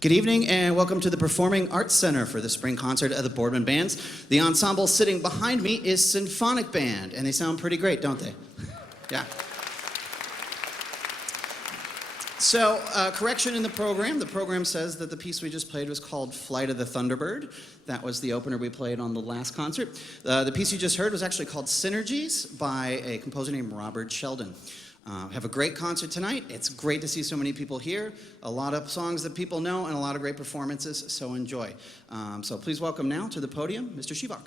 Good evening and welcome to the Performing Arts Center for the spring concert of the Boardman Bands. The ensemble sitting behind me is Symphonic Band, and they sound pretty great, don't they? Yeah. So, correction in the program. The program says that the piece we just played was called Flight of the Thunderbird. That was the opener we played on the last concert. The piece you just heard was actually called Synergies by a composer named Robert Sheldon. Have a great concert tonight. It's great to see so many people here. A lot of songs that people know and a lot of great performances, so enjoy. So please welcome now to the podium, Mr. Shivak.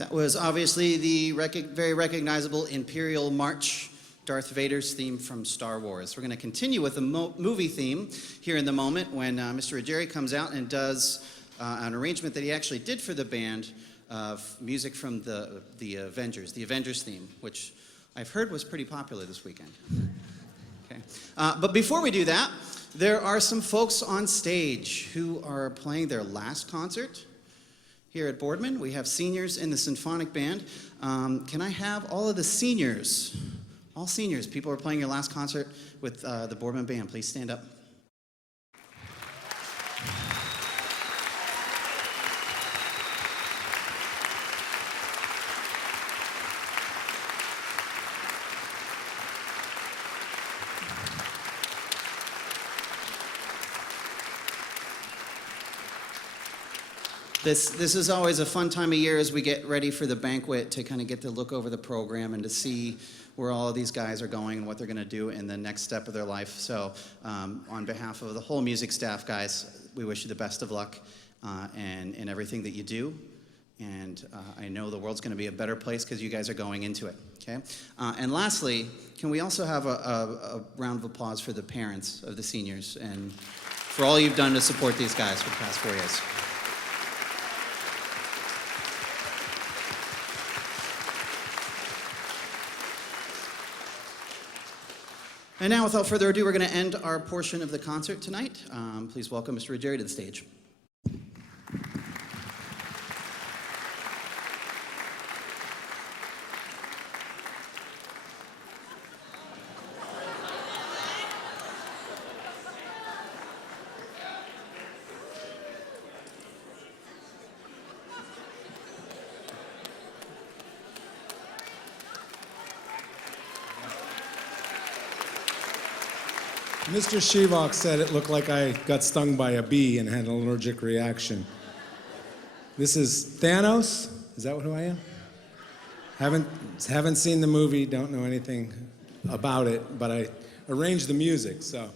That was obviously the very recognizable Imperial March, Darth Vader's theme from Star Wars. We're going to continue with the movie theme here in the moment when Mr. Ruggieri comes out and does an arrangement that he actually did for the band of music from the Avengers theme, which I've heard was pretty popular this weekend. Okay. But before we do that, there are some folks on stage who are playing their last concert here at Boardman. We have seniors in the symphonic band. Can I have all of the seniors, all seniors, people who are playing your last concert with the Boardman band, please stand up. This is always a fun time of year as we get ready for the banquet to kind of get to look over the program and to see where all of these guys are going and what they're going to do in the next step of their life. So on behalf of the whole music staff, guys, we wish you the best of luck in everything that you do. And I know the world's going to be a better place because you guys are going into it. Okay. And lastly, can we also have a round of applause for the parents of the seniors and for all you've done to support these guys for the past 4 years. And now, without further ado, we're going to end our portion of the concert tonight. Please welcome Mr. Ruggieri to the stage. Mr. Shivok said it looked like I got stung by a bee and had an allergic reaction. This is Thanos. Is that who I am? Haven't seen the movie, don't know anything about it, but I arranged the music. So,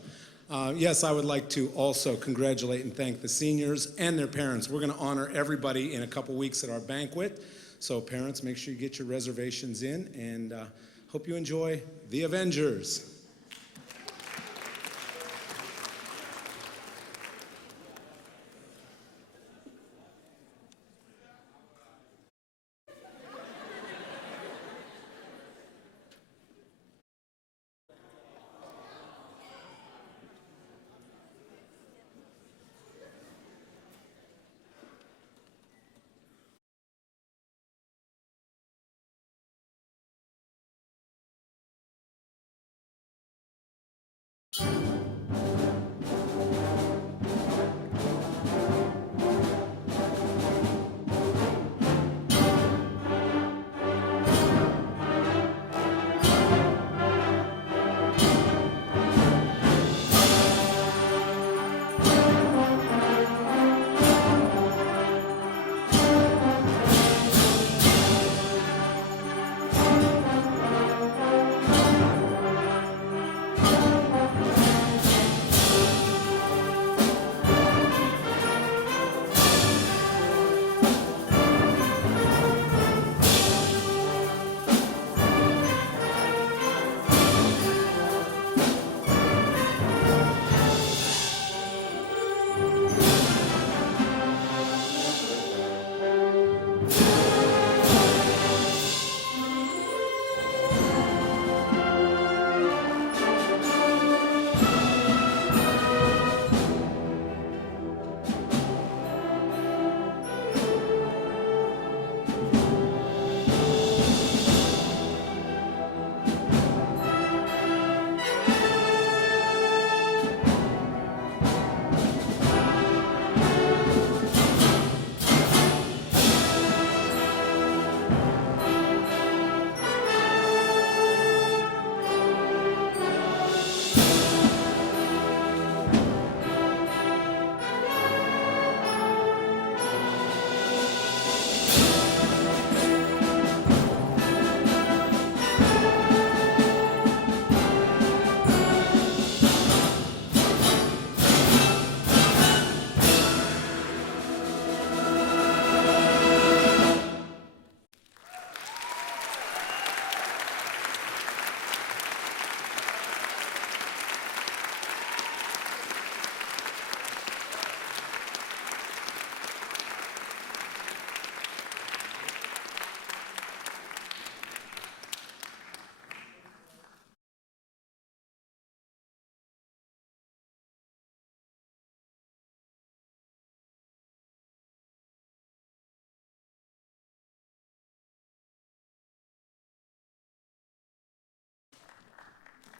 yes, I would like to also congratulate and thank the seniors and their parents. We're going to honor everybody in a couple weeks at our banquet. So, parents, make sure you get your reservations in, and hope you enjoy The Avengers.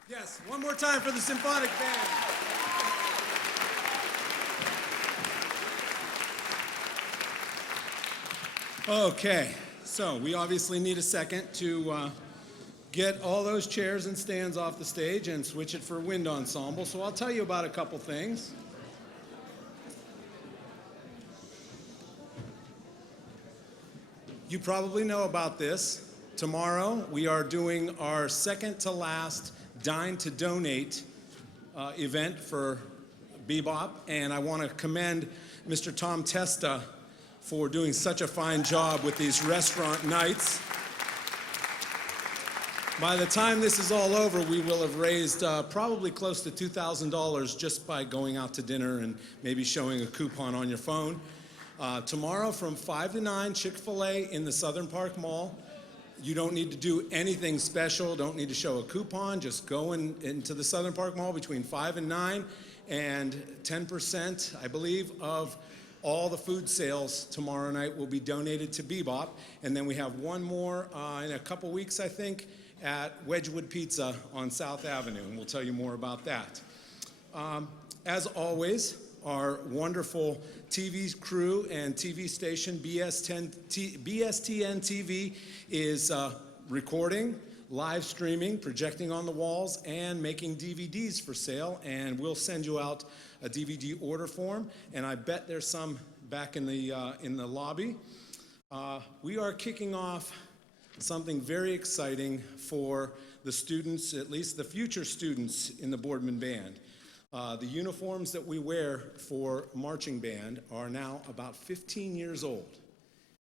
Yes, one more time for the symphonic band. Okay, so we obviously need a second to get all those chairs and stands off the stage and switch it for wind ensemble. So I'll tell you about a couple things. You probably know about this. Tomorrow we are doing our second to last Dine to Donate event for Bebop, and I want to commend Mr. Tom Testa for doing such a fine job with these restaurant nights. By the time this is all over, we will have raised probably close to $2,000 just by going out to dinner and maybe showing a coupon on your phone. Tomorrow from 5 to 9, Chick-fil-A in the Southern Park Mall. You don't need to do anything special, don't need to show a coupon, just go into the Southern Park Mall between 5 and 9, and 10%, I believe, of all the food sales tomorrow night will be donated to Bebop. And then we have one more in a couple weeks, I think, at Wedgwood Pizza on South Avenue, and we'll tell you more about that. As always, our wonderful TV crew and TV station, BSTN TV, is recording, live streaming, projecting on the walls, and making DVDs for sale. And we'll send you out a DVD order form, and I bet there's some back in the lobby. We are kicking off something very exciting for the students, at least the future students in the Boardman Band. The uniforms that we wear for marching band are now about 15 years old.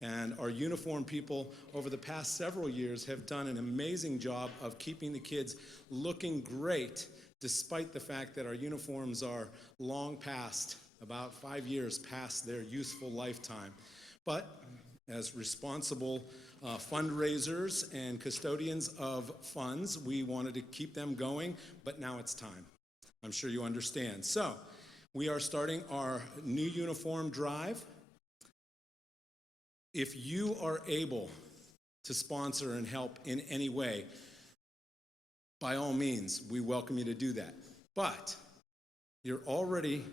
And our uniform people over the past several years have done an amazing job of keeping the kids looking great, despite the fact that our uniforms are long past, about 5 years past their useful lifetime. But as responsible fundraisers and custodians of funds, we wanted to keep them going, but now it's time. I'm sure you understand. So, we are starting our new uniform drive. If you are able to sponsor and help in any way, by all means, we welcome you to do that. But you're already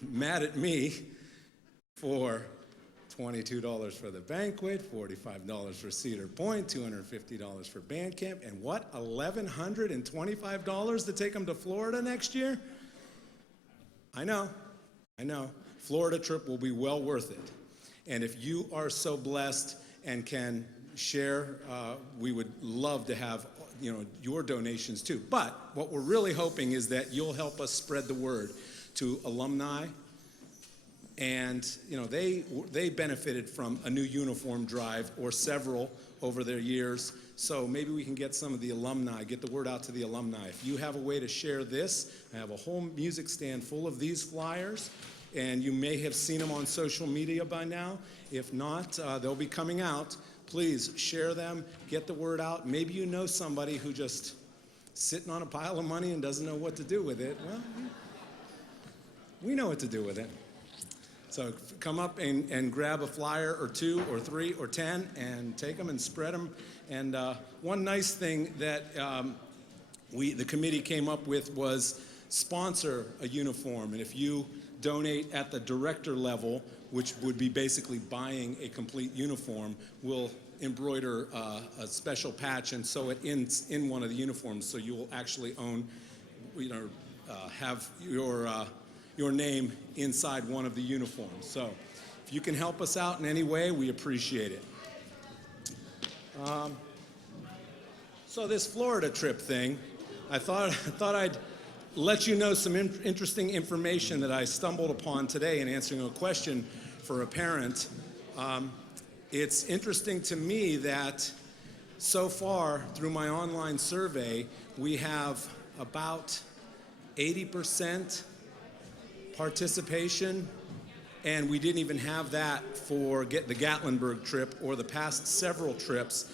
mad at me for $22 for the banquet, $45 for Cedar Point, $250 for band camp, and what, $1,125 to take them to Florida next year? I know. Florida trip will be well worth it. And if you are so blessed and can share, we would love to have your donations too. But what we're really hoping is that you'll help us spread the word to alumni. And they benefited from a new uniform drive or several over their years. So maybe we can get some of the alumni, get the word out to the alumni. If you have a way to share this, I have a whole music stand full of these flyers, and you may have seen them on social media by now. If not, they'll be coming out. Please share them, get the word out. Maybe you know somebody who just sitting on a pile of money and doesn't know what to do with it. Well, we know what to do with it. So come up and grab a flyer or 2 or 3 or 10 and take them and spread them. And one nice thing that the committee came up with was sponsor a uniform. And if you donate at the director level, which would be basically buying a complete uniform, we'll embroider a special patch and sew it in one of the uniforms, so you will actually own, have your name inside one of the uniforms. So if you can help us out in any way, we appreciate it. So this Florida trip thing, I thought I'd let you know some interesting information that I stumbled upon today in answering a question for a parent. It's interesting to me that so far through my online survey, we have about 80% participation, and we didn't even have that for the Gatlinburg trip or the past several trips.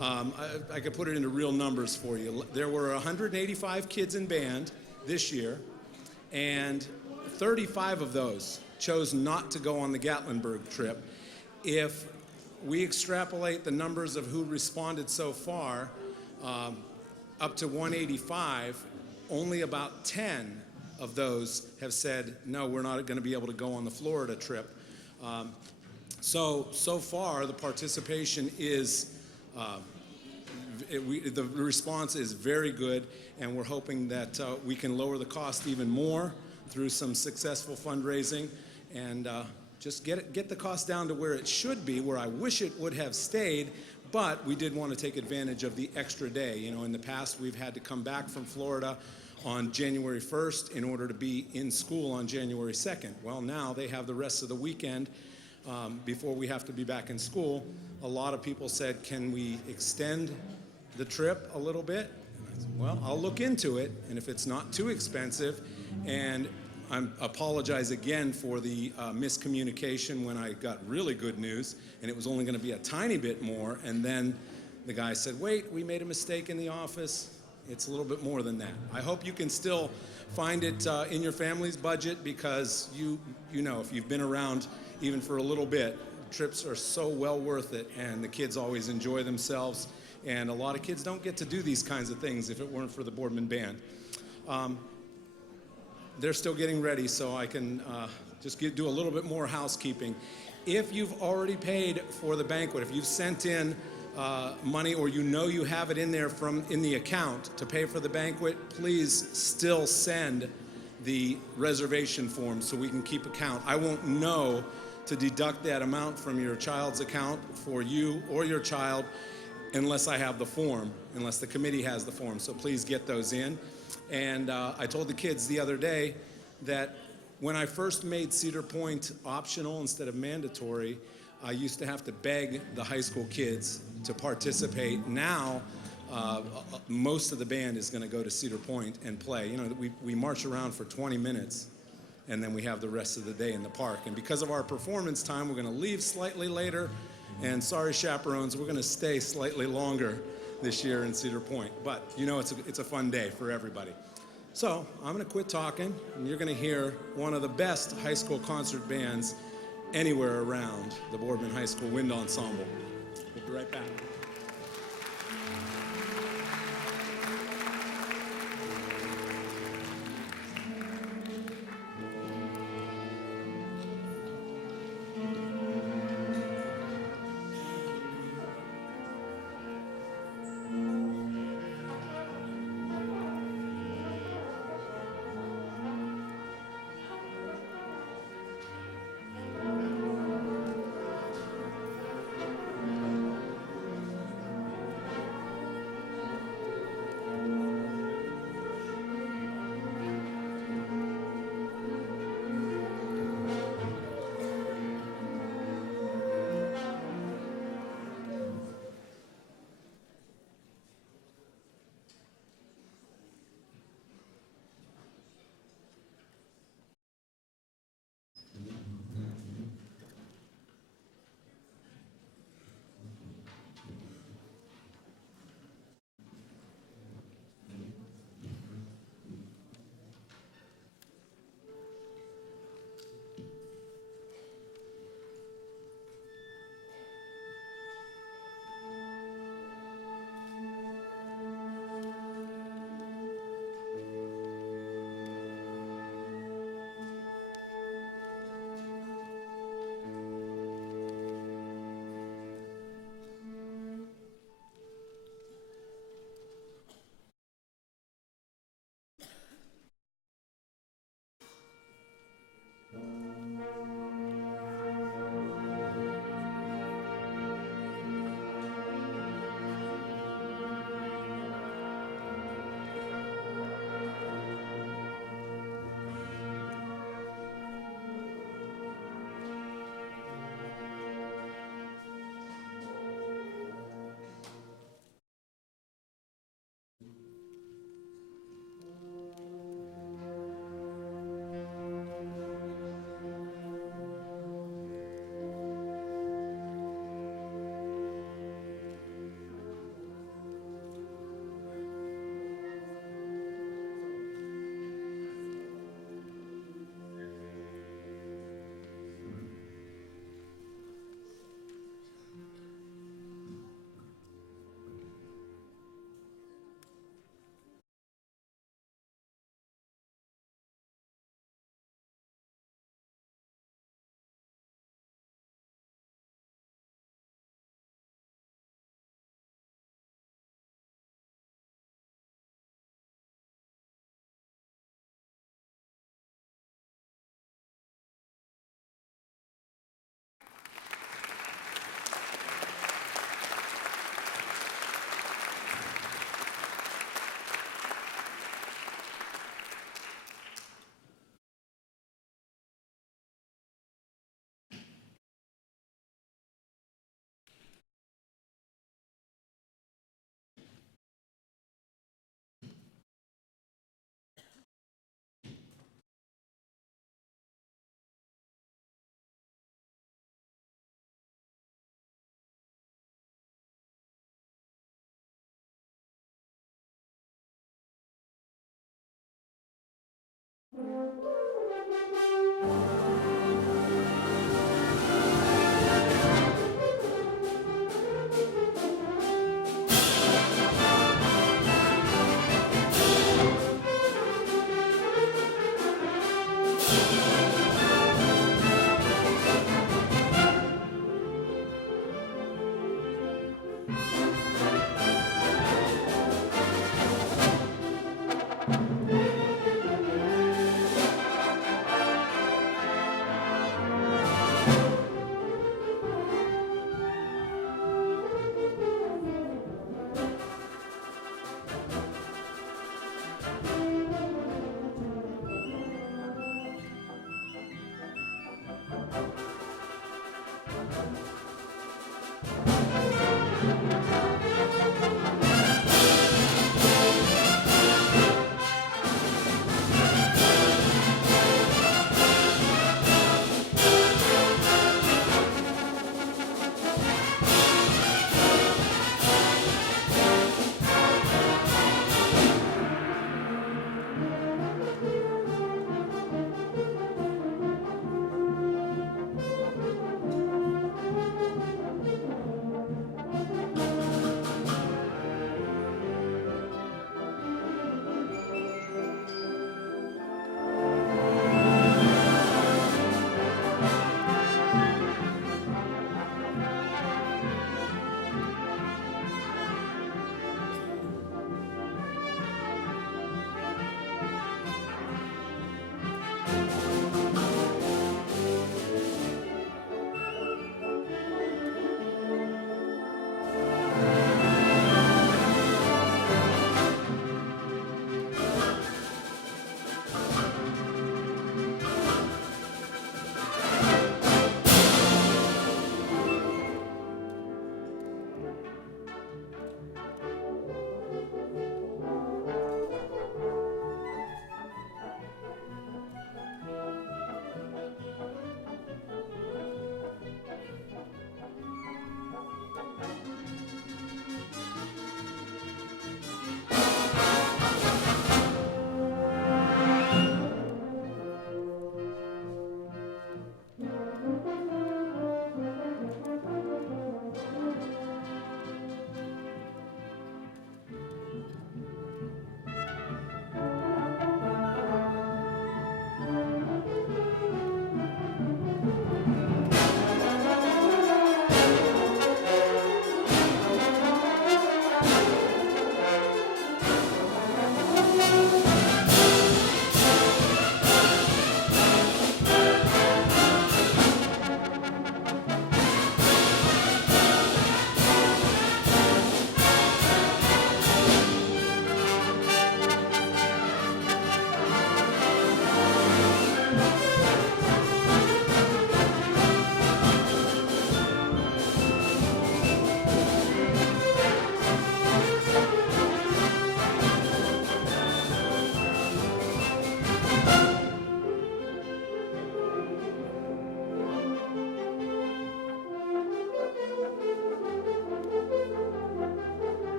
I could put it into real numbers for you. There were 185 kids in band this year, and 35 of those chose not to go on the Gatlinburg trip. If we extrapolate the numbers of who responded so far, up to 185, only about 10 of those have said, no, we're not going to be able to go on the Florida trip. So far, the participation is, the response is very good, and we're hoping that we can lower the cost even more through some successful fundraising and just get the cost down to where it should be, where I wish it would have stayed, but we did want to take advantage of the extra day. You know, in the past, we've had to come back from Florida on January 1st in order to be in school on January 2nd. Well, now they have the rest of the weekend before we have to be back in school. A lot of people said, can we extend the trip a little bit? And I said, well, I'll look into it, and if it's not too expensive, and I apologize again for the miscommunication when I got really good news, and it was only going to be a tiny bit more, and then the guy said, wait, we made a mistake in the office. It's a little bit more than that. I hope you can still find it in your family's budget, because you know, if you've been around even for a little bit, trips are so well worth it, and the kids always enjoy themselves, and a lot of kids don't get to do these kinds of things if it weren't for the Boardman Band. They're still getting ready, so I can just do a little bit more housekeeping. If you've already paid for the banquet, if you've sent in money, or you know you have it in there in the account to pay for the banquet, please still send the reservation form so we can keep account. I won't know to deduct that amount from your child's account for you or your child unless I have the form, unless the committee has the form. So please get those in. And I told the kids the other day that when I first made Cedar Point optional instead of mandatory, I used to have to beg the high school kids to participate. Now, most of the band is going to go to Cedar Point and play. You know, we march around for 20 minutes, and then we have the rest of the day in the park. And because of our performance time, we're going to leave slightly later. And sorry, chaperones, we're going to stay slightly longer this year in Cedar Point. But you know, it's a fun day for everybody. So I'm going to quit talking, and you're going to hear one of the best high school concert bands anywhere around, the Boardman High School Wind Ensemble. We'll be right back.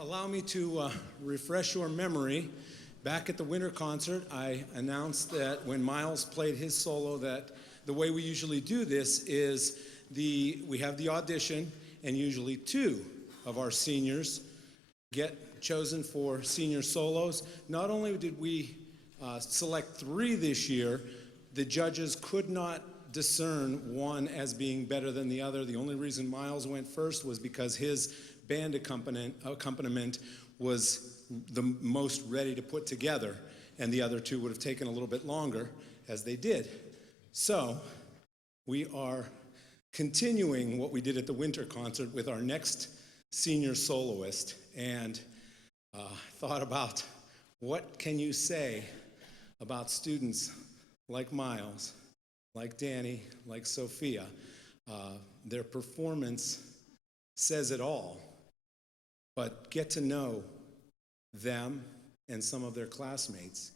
allow me to refresh your memory. Back at the winter concert, I announced that when Miles played his solo, that the way we usually do this is we have the audition, and usually 2 of our seniors get chosen for senior solos. Not only did we select 3 this year, the judges could not discern one as being better than the other. The only reason Miles went first was because his band accompaniment was the most ready to put together, and the other 2 would have taken a little bit longer, as they did. So we are continuing what we did at the winter concert with our next senior soloist, and thought about what can you say about students like Miles, like Danny, like Sophia. Their performance says it all, but get to know them and some of their classmates,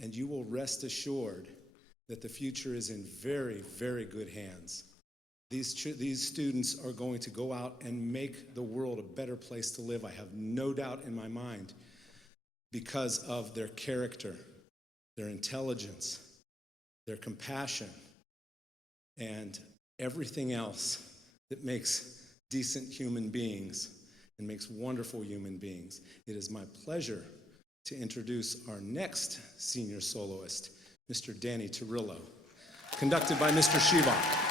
and you will rest assured that the future is in very, very good hands. These students are going to go out and make the world a better place to live. I have no doubt in my mind, because of their character, their intelligence, their compassion, and everything else that makes decent human beings and makes wonderful human beings. It is my pleasure to introduce our next senior soloist, Mr. Danny Turillo, conducted by Mr. Shivak.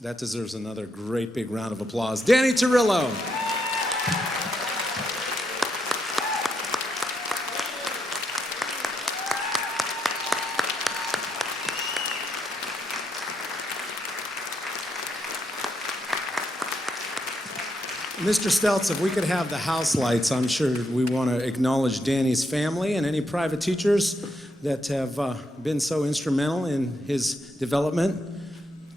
That deserves another great big round of applause. Danny Torillo. Mr. Steltz, if we could have the house lights, I'm sure we want to acknowledge Danny's family and any private teachers that have been so instrumental in his development.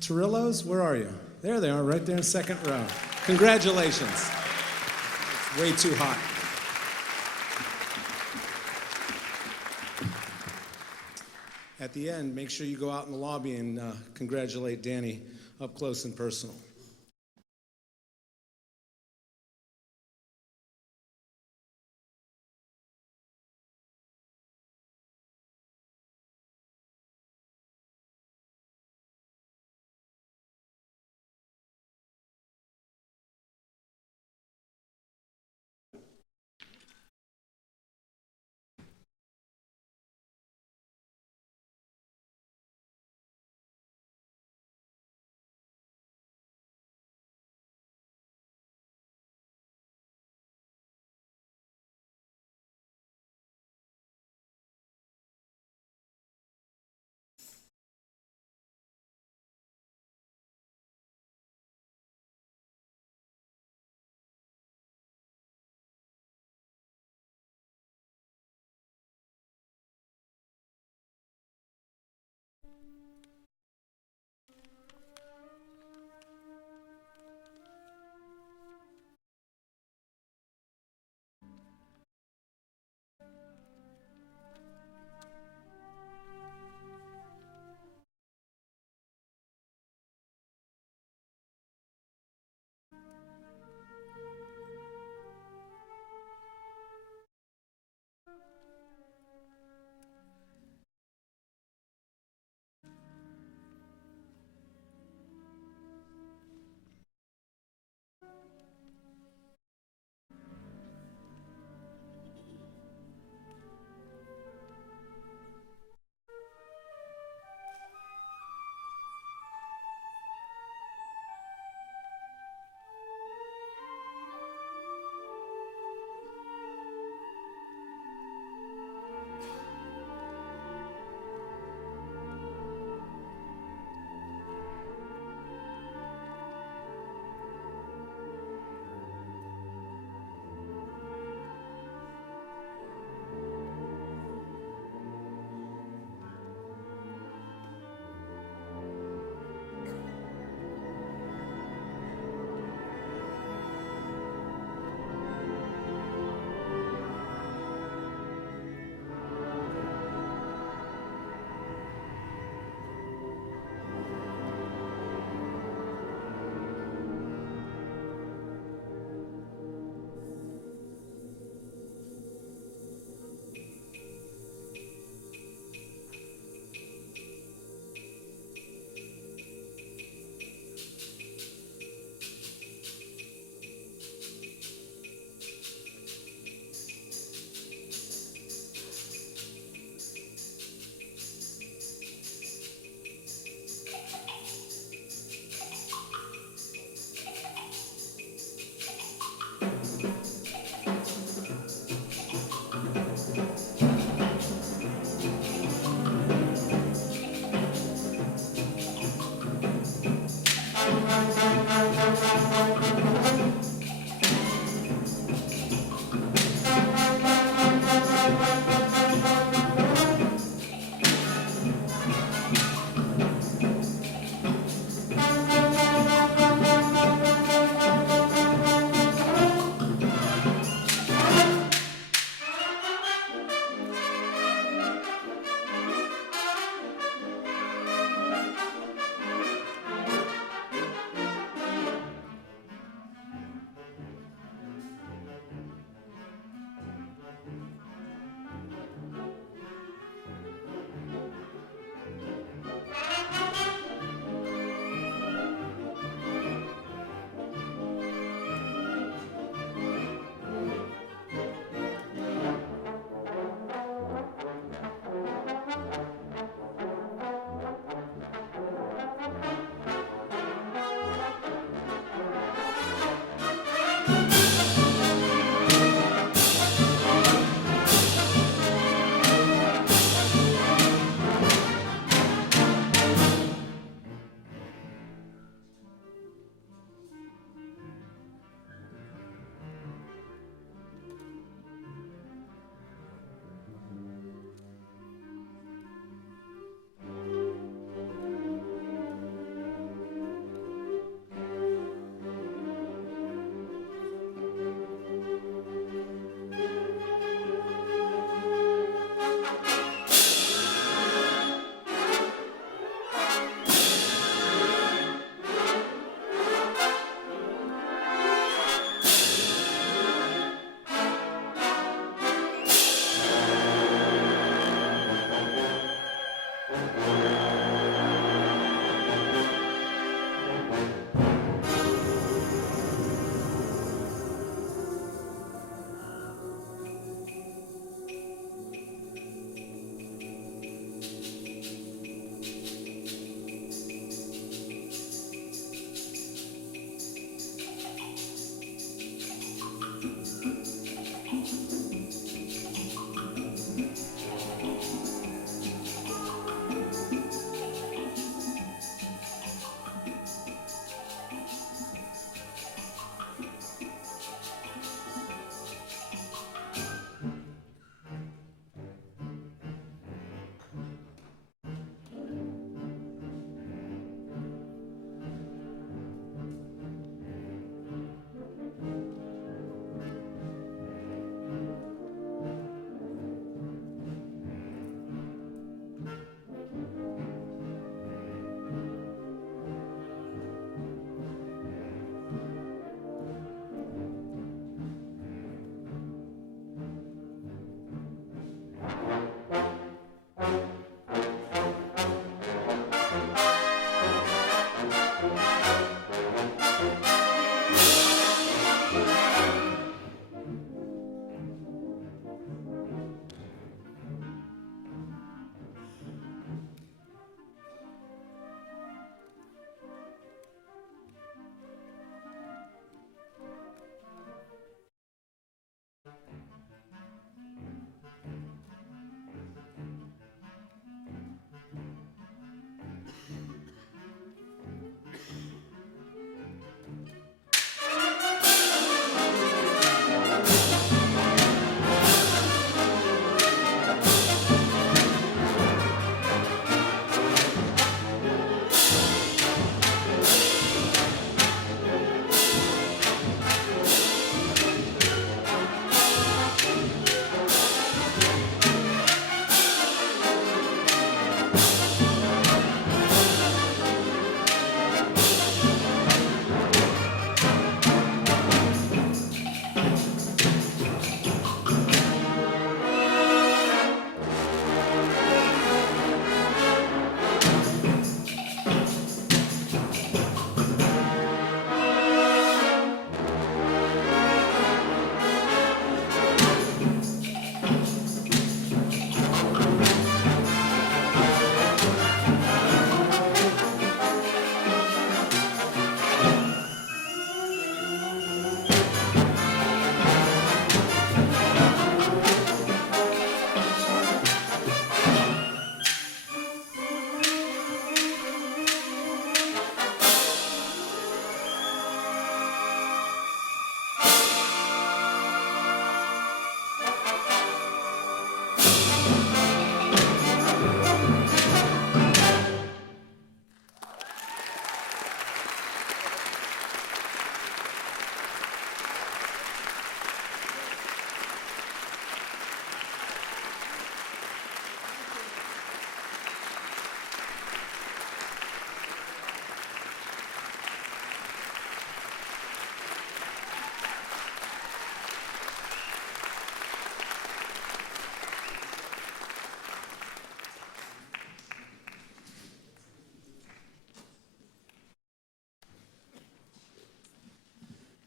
Torillos, where are you? There they are, right there in second row. Congratulations. It's way too hot. At the end, make sure you go out in the lobby and congratulate Danny up close and personal.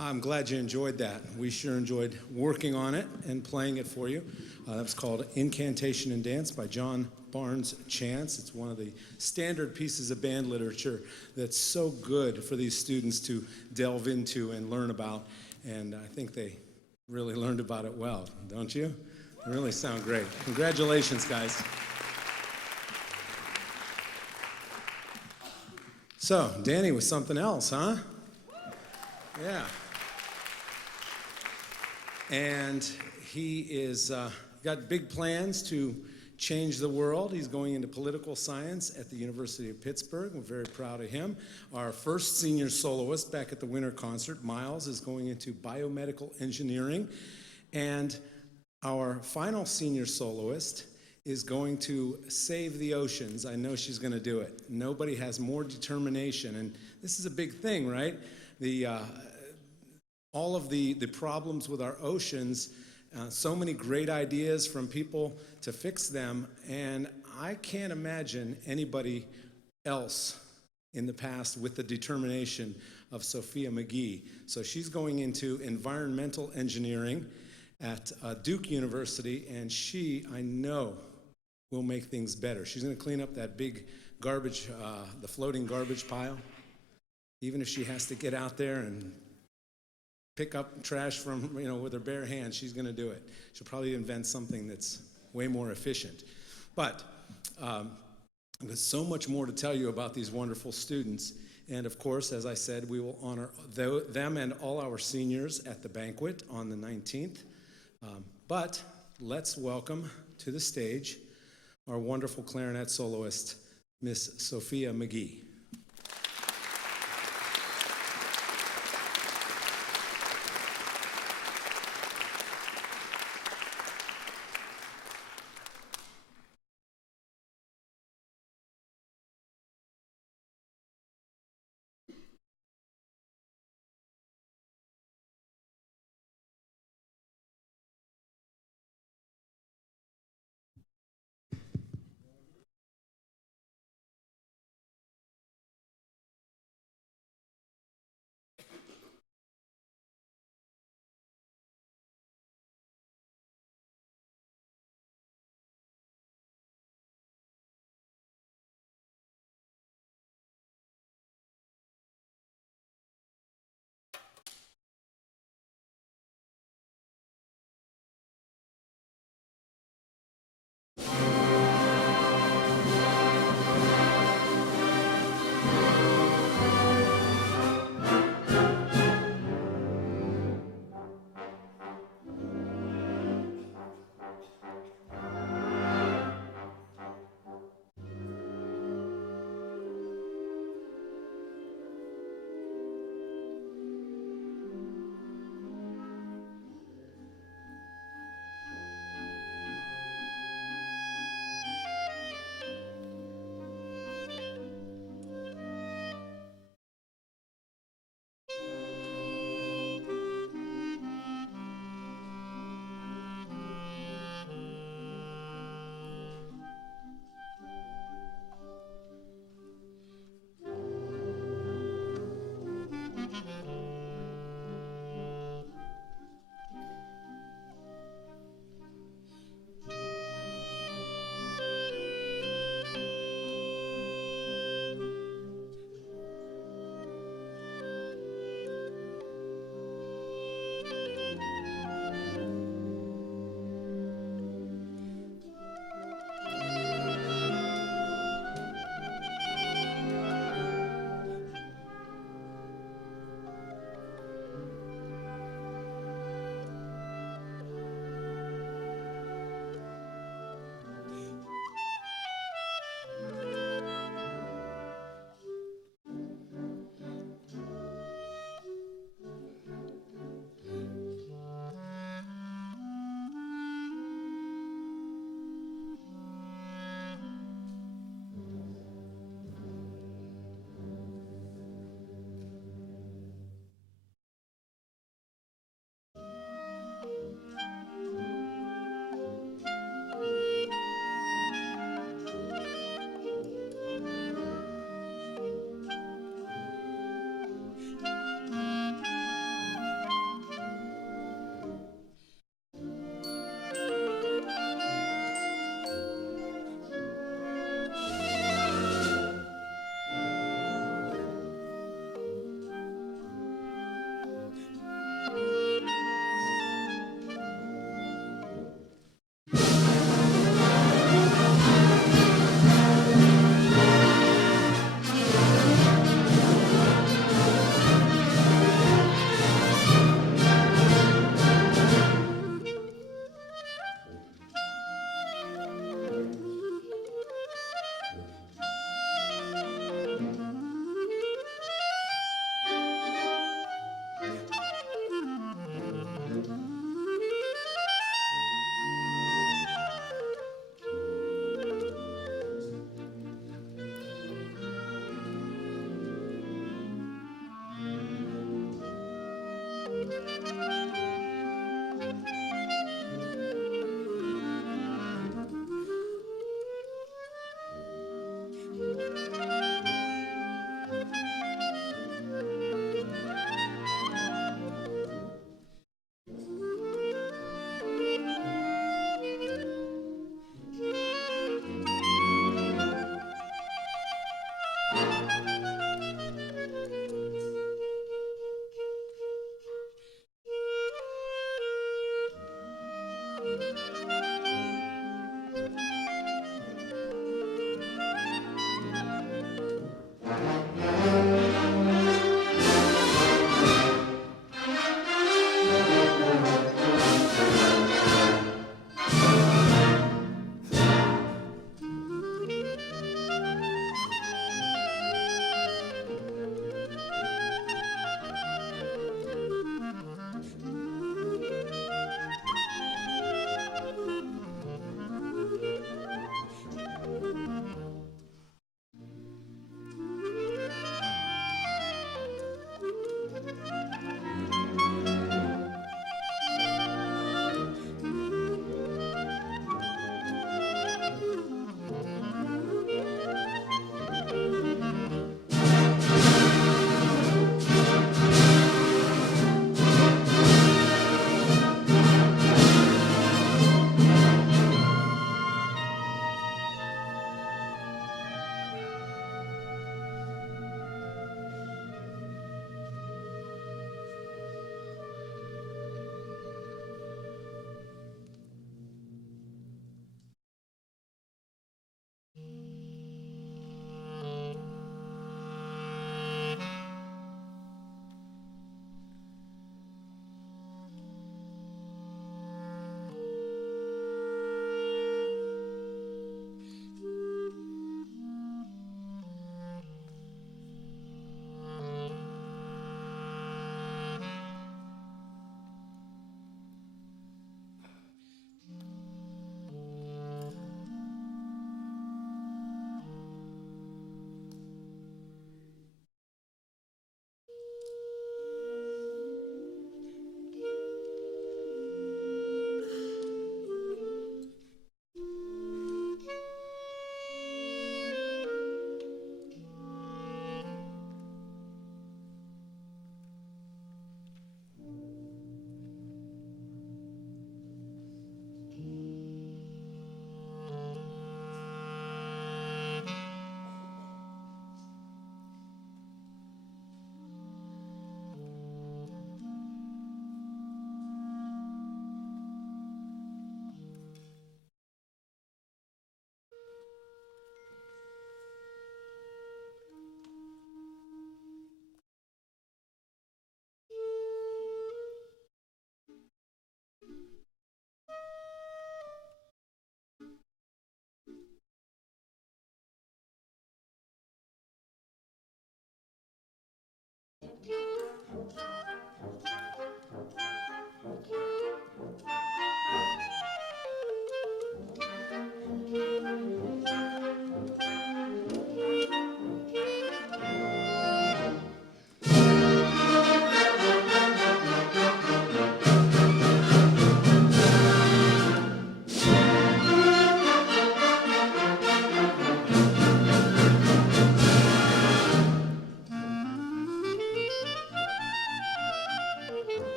I'm glad you enjoyed that. We sure enjoyed working on it and playing it for you. That was called Incantation and Dance by John Barnes Chance. It's one of the standard pieces of band literature that's so good for these students to delve into and learn about. And I think they really learned about it well, don't you? They really sound great. Congratulations, guys. So, Danny was something else, huh? Yeah. And he is got big plans to change the world. He's going into political science at the University of Pittsburgh. We're very proud of him. Our first senior soloist back at the winter concert, Miles, is going into biomedical engineering. And our final senior soloist is going to save the oceans. I know she's going to do it. Nobody has more determination. And this is a big thing, right? All of the problems with our oceans, so many great ideas from people to fix them, and I can't imagine anybody else in the past with the determination of Sophia McGee. So she's going into environmental engineering at Duke University, and she, I know, will make things better. She's going to clean up that big garbage, the floating garbage pile, even if she has to get out there and pick up trash from, with her bare hands, she's going to do it. She'll probably invent something that's way more efficient. But there's so much more to tell you about these wonderful students. And of course, as I said, we will honor them and all our seniors at the banquet on the 19th. But let's welcome to the stage our wonderful clarinet soloist, Miss Sophia McGee.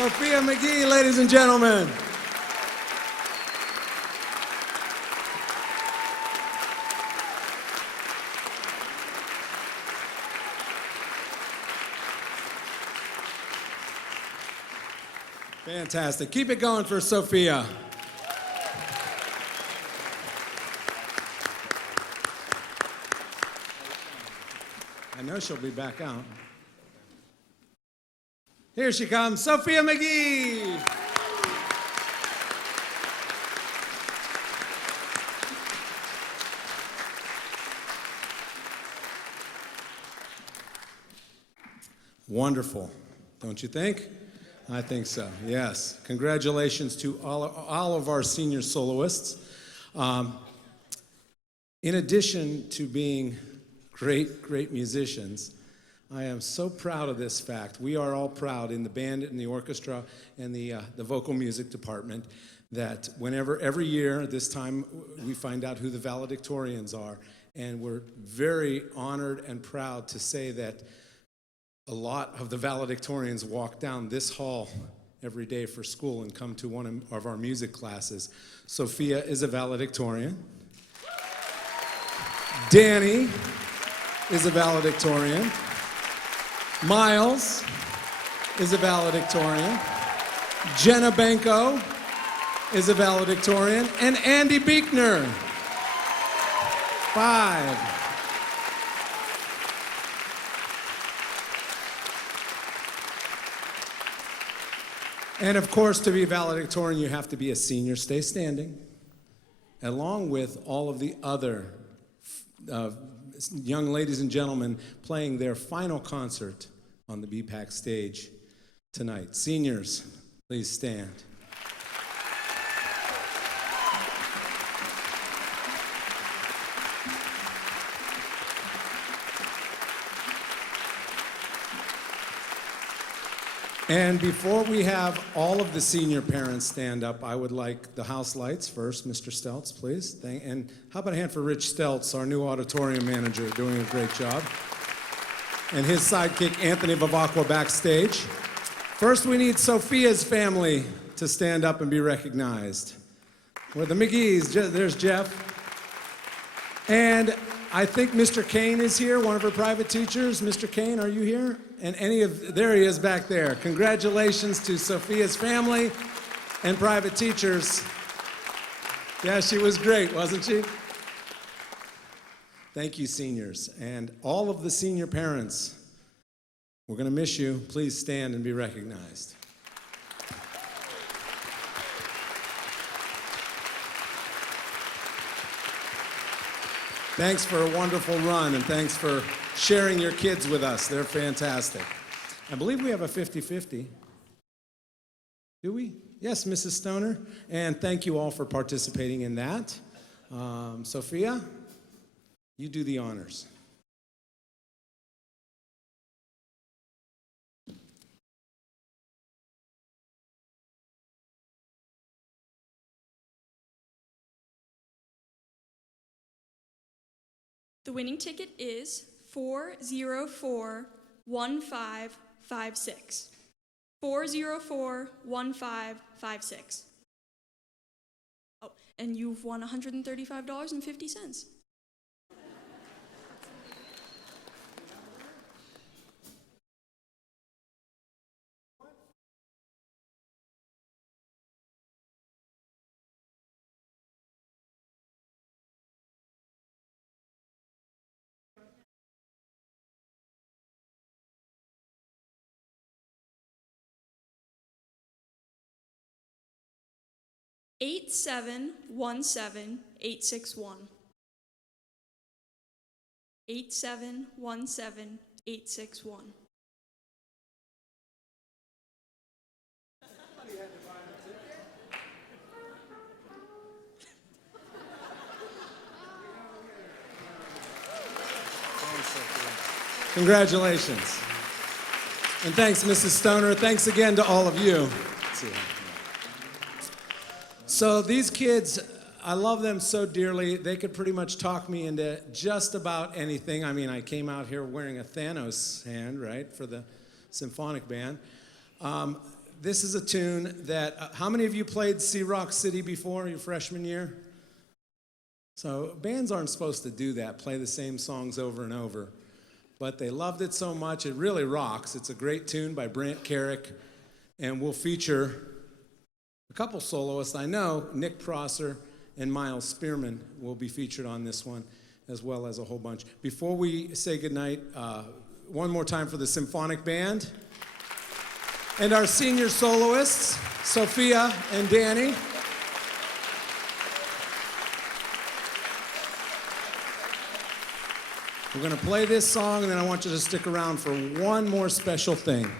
Sophia McGee, ladies and gentlemen. Fantastic. Keep it going for Sophia. I know she'll be back out. Here she comes, Sophia McGee. Wonderful, don't you think? I think so, yes. Congratulations to all of our senior soloists. In addition to being great musicians, I am so proud of this fact. We are all proud in the band and the orchestra and the vocal music department that every year, this time, we find out who the valedictorians are. And we're very honored and proud to say that a lot of the valedictorians walk down this hall every day for school and come to one of our music classes. Sophia is a valedictorian. Danny is a valedictorian. Miles is a valedictorian. Jenna Benko is a valedictorian. And Andy Beekner. 5. And of course, to be valedictorian, you have to be a senior. Stay standing, along with all of the other young ladies and gentlemen playing their final concert on the BPAC stage tonight. Seniors, please stand. And before we have all of the senior parents stand up, I would like the house lights first. Mr. Stelz, please. And how about a hand for Rich Stelz, our new auditorium manager, doing a great job. And his sidekick, Anthony Vivacqua, backstage. First, we need Sophia's family to stand up and be recognized. Well, the McGees, there's Jeff. And I think Mr. Kane is here, one of her private teachers. Mr. Kane, are you here? And there he is back there. Congratulations to Sophia's family and private teachers. Yeah, she was great, wasn't she? Thank you, seniors. And all of the senior parents, we're going to miss you. Please stand and be recognized. Thanks for a wonderful run, and thanks for sharing your kids with us. They're fantastic. I believe we have a 50-50. Do we? Yes, Mrs. Stoner. And thank you all for participating in that. Sophia, you do the honors. The winning ticket is 404-1556. 404-1556. Oh, and you've won $135.50. $8717-861. 8717-861. Congratulations. And thanks, Mrs. Stoner. Thanks again to all of you. So these kids, I love them so dearly. They could pretty much talk me into just about anything. I mean, I came out here wearing a Thanos hand, right, for the symphonic band. This is a tune that, how many of you played Sea Rock City before your freshman year? So bands aren't supposed to do that, play the same songs over and over. But they loved it so much, it really rocks. It's a great tune by Brant Carrick, and we'll feature a couple soloists. I know Nick Prosser and Miles Spearman will be featured on this one, as well as a whole bunch. Before we say goodnight, one more time for the symphonic band and our senior soloists, Sophia and Danny. We're going to play this song, and then I want you to stick around for one more special thing.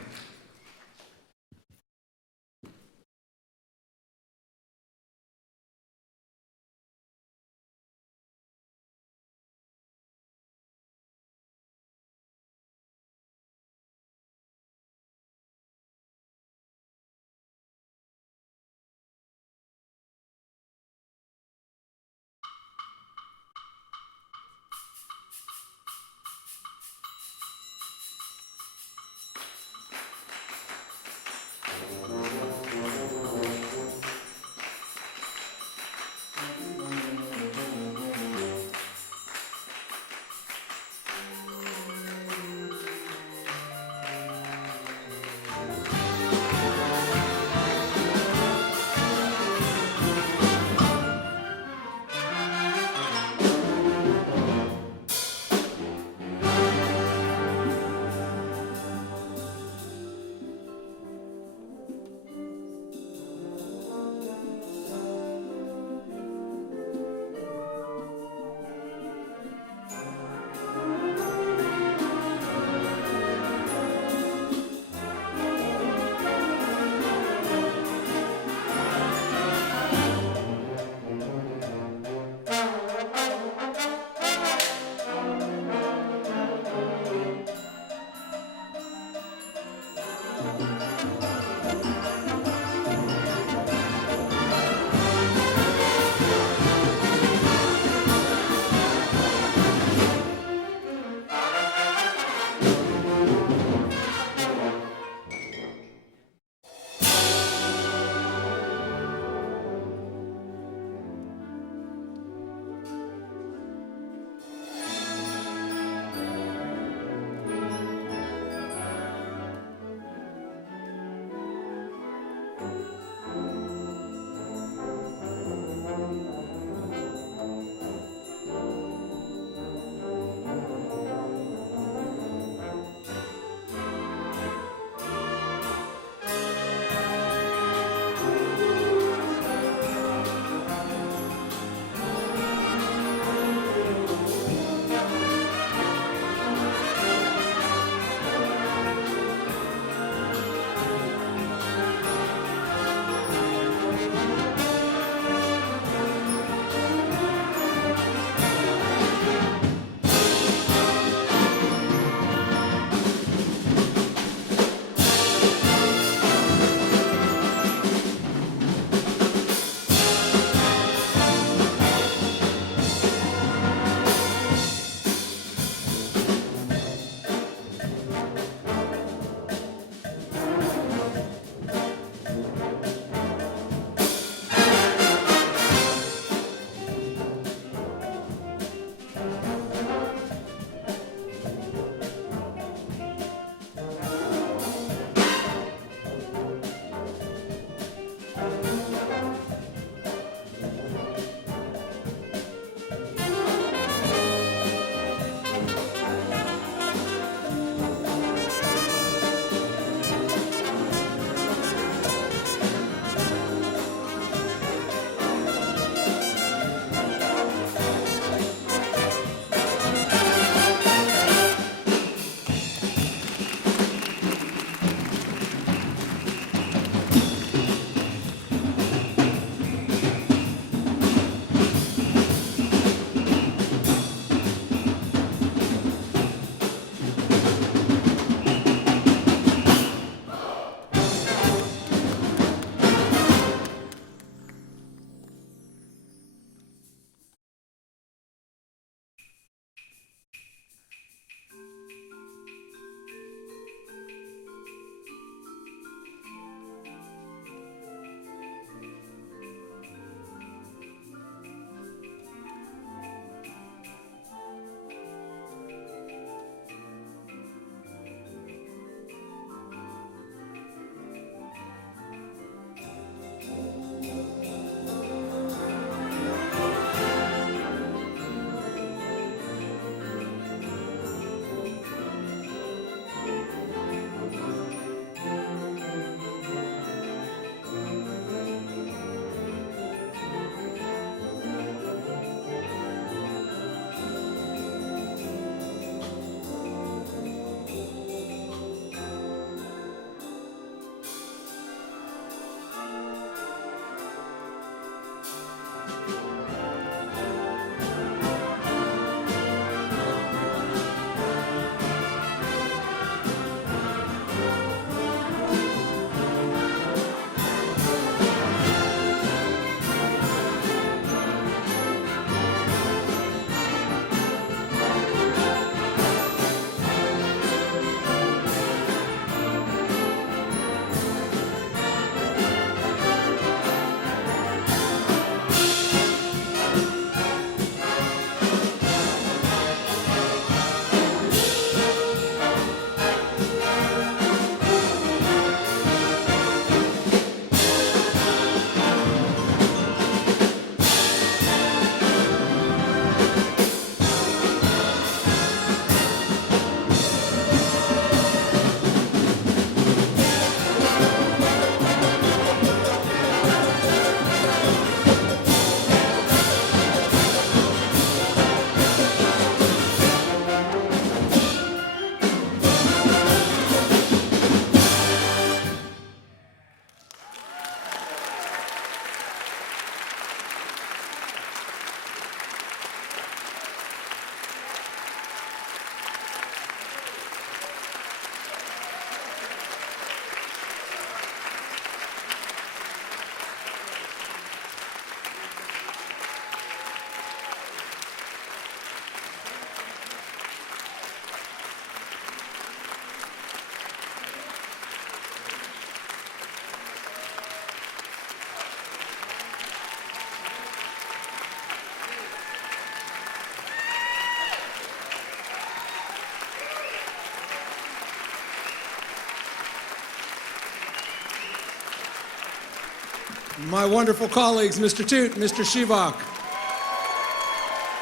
My wonderful colleagues, Mr. Toot, Mr. Shivak,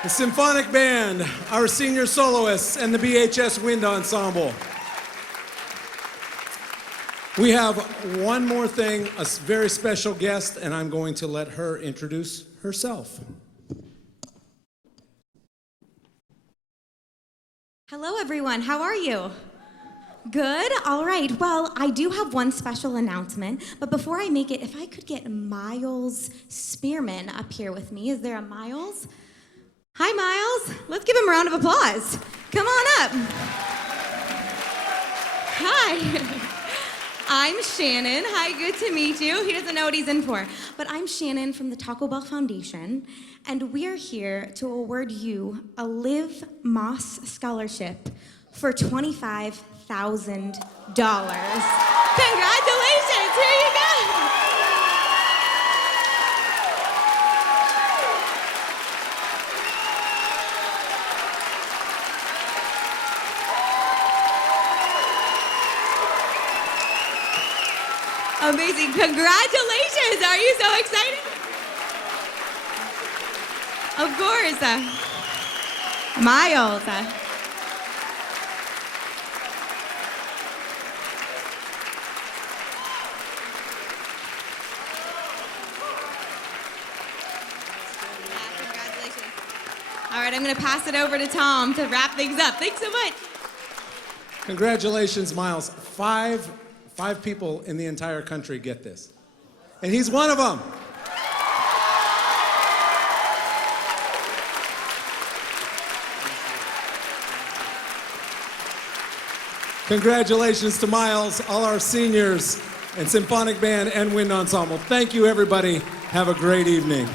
the Symphonic Band, our senior soloists, and the BHS Wind Ensemble. We have one more thing, a very special guest, and I'm going to let her introduce herself. Hello, everyone. How are you? Good? All right. Well, I do have one special announcement, but before I make it, if I could get Miles Spearman up here with me. Is there a Miles? Hi, Miles. Let's give him a round of applause. Come on up. Hi. I'm Shannon. Hi, good to meet you. He doesn't know what he's in for. But I'm Shannon from the Taco Bell Foundation, and we're here to award you a Liv Moss Scholarship for $25,000. Congratulations! Here you go! Amazing. Congratulations. Are you so excited? Of course. Miles. Congratulations. All right, I'm going to pass it over to Tom to wrap things up. Thanks so much. Congratulations, Miles. Five people in the entire country get this. And he's one of them. Congratulations to Miles, all our seniors, and Symphonic Band and Wind Ensemble. Thank you, everybody. Have a great evening.